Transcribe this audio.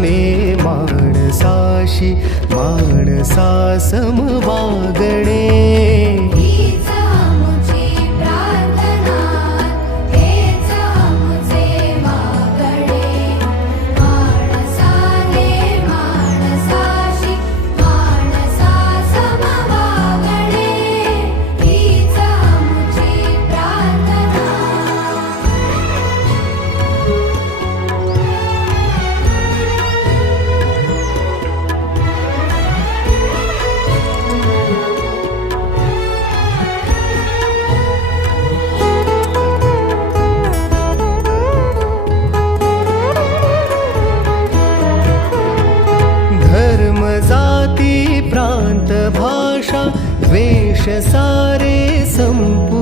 वागणे माणसाशी माणसा सम वागणे जाती प्रांत भाषा द्वेष सारे संपू